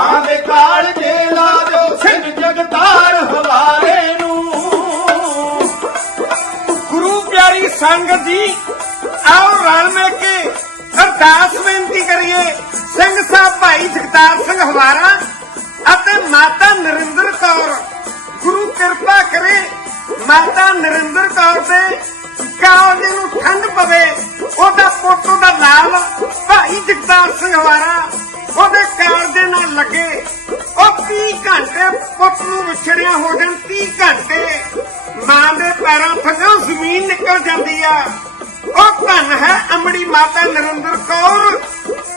ਮਾਂ ਦੇ ਕਾਲਜੇ ਲਾ ਦਿਓ ਸਿੰਘ ਜਗਤਾਰ ਹਵਾਰੇ ਨੂੰ। ਗੁਰੂ ਪਿਆਰੀ ਸੰਗਤ ਜੀ, ਆਓ ਰਲ ਮਿਲ ਕੇ ਅਰਦਾਸ ਬੇਨਤੀ ਕਰੀਏ। ਸਿੰਘ ਸਾਹਿਬ ਭਾਈ ਜਗਤਾਰ ਸਿੰਘ ਹਵਾਰਾ ਅਤੇ ਮਾਤਾ ਨਰਿੰਦਰ ਕੌਰ। ਗੁਰੂ ਕਿਰਪਾ ਕਰੇ ਮਾਤਾ ਨਰਿੰਦਰ ਕੌਰ ਦੇ ਕਾਲਜੇ ਨੂੰ ਠੰਡ ਪਵੇ, ਉਹਦਾ ਪੁੱਤ, ਉਹਦਾ ਲਾਲ ਭਾਈ ਜਗਤਾਰ ਸਿੰਘ ਹਵਾਰਾ ਵਿਛੜਿਆ ਹੋ ਜਾਣ 30 ਘੰਟੇ। ਮਾਂ ਦੇ ਪੈਰਾਂ ਥੱਲੇ ਜ਼ਮੀਨ ਨਿਕਲ ਜਾਂਦੀ ਆ। ਉਹ ਧੰਨ ਹੈ ਅਮੜੀ ਮਾਤਾ ਨਰਿੰਦਰ ਕੌਰ,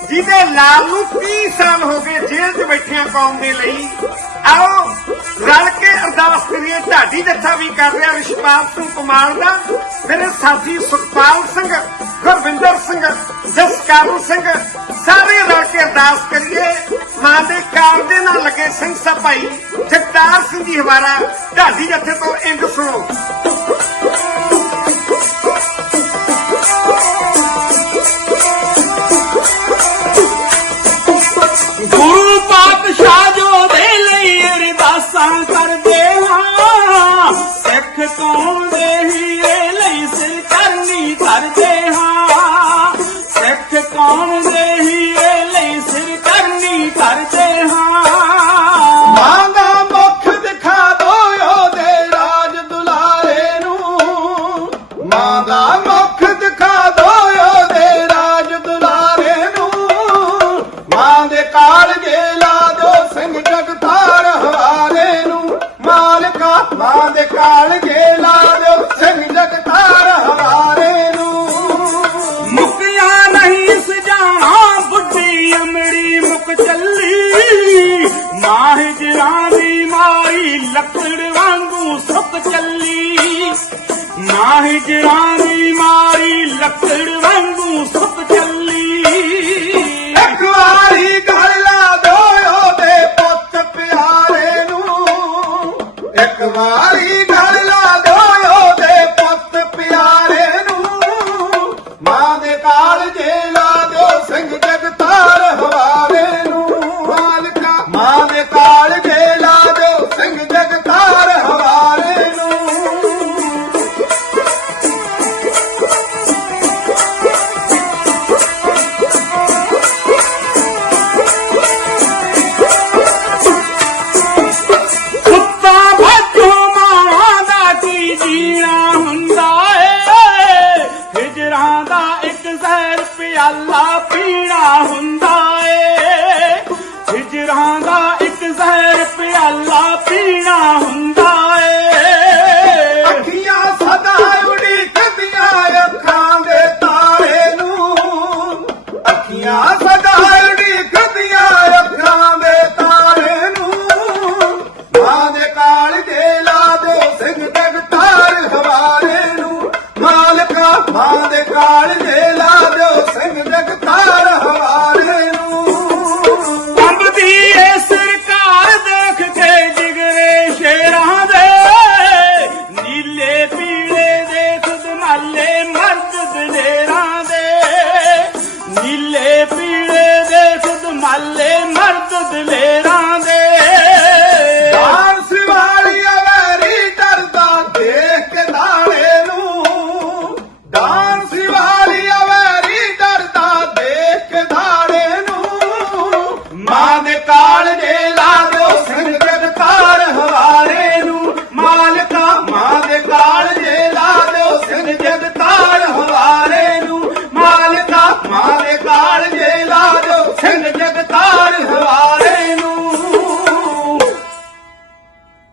ਜਿਹਦੇ ਲਾਲ ਨੂੰ 30 ਸਾਲ ਹੋ ਗਏ ਜੇਲ੍ਹ 'ਚ ਬੈਠਿਆਂ ਕੌਮ ਦੇ ਲਈ। ਆਓ, ਰਲ ਕੇ ਅਰਦਾਸ ਕਰੀਏ, ਢਾਡੀ ਜੱਥਾ ਵੀ ਕਰ ਰਿਹਾ ਰਿਸ਼ਪਾਲ ਸਿੰਘ ਕੁਮਾਰ ਦਾ। ਮੇਰੇ ਸਾਥੀ ਸੁਖਪਾਲ ਸਿੰਘ, ਗੁਰਵਿੰਦਰ ਸਿੰਘ ਜਸਕਾਰੂ ਸਿੰਘ, ਸਾਰੇ ਰਲ ਕੇ ਅਰਦਾਸ ਕਰੀਏ। ਮਾਂ ਦੇ ਕਾਰ ਦੇ ਨਾਲ ਲੱਗੇ ਸਿੰਘ ਸਾਹਿਬ ਭਾਈ ਜਗਤਾਰ ਸਿੰਘ ਜੀ ਹਵਾਰਾ ਢਾਡੀ ਜੱਥੇ ਤੋਂ ਇੰਗ ਸੁਣੋ। ਦਾ ਮੁਖ ਦਿਖਾ ਦੋ ਉਹਦੇ ਰਾਜ ਦੁਲਾਰੇ ਨੂੰ। ਮਾਂ ਦੇ ਕਾਲ ਕਾਲਜੇ ਲਾ ਦੋ ਸਿੰਘ ਜਗਤਾਰ ਹਵਾਰੇ ਨੂੰ। ਮਾਲਕਾ ਮਾਂ ਦੇ ਕਾਲ ਕਾਲਜੇ ਲਾ ਦਿਓ ਸਿੰਘ ਜਗਤਾਰ ਹਵਾਰੇ ਨੂੰ। ਮੁਕਿਆ ਨਹੀਂ ਸਜਾਣਾ ਬੁੱਢੀ ਅਮੜੀ ਮੁਕ ਚੱਲੀ। ਮਾਂ ਹਿਜਰਾਂ ਦੀ ਮਾਰੀ ਲੱਕੜ ਵਾਂਗੂ ਸੁੱਕ ਚੱਲੀ। ਮਾਂ ਹਿਜਰਾਂ ਦੀ ਮਾਰੀ ਲੱਕੜ ਮਾਲੇ ਮਰਦ ਦਲੇਰਾ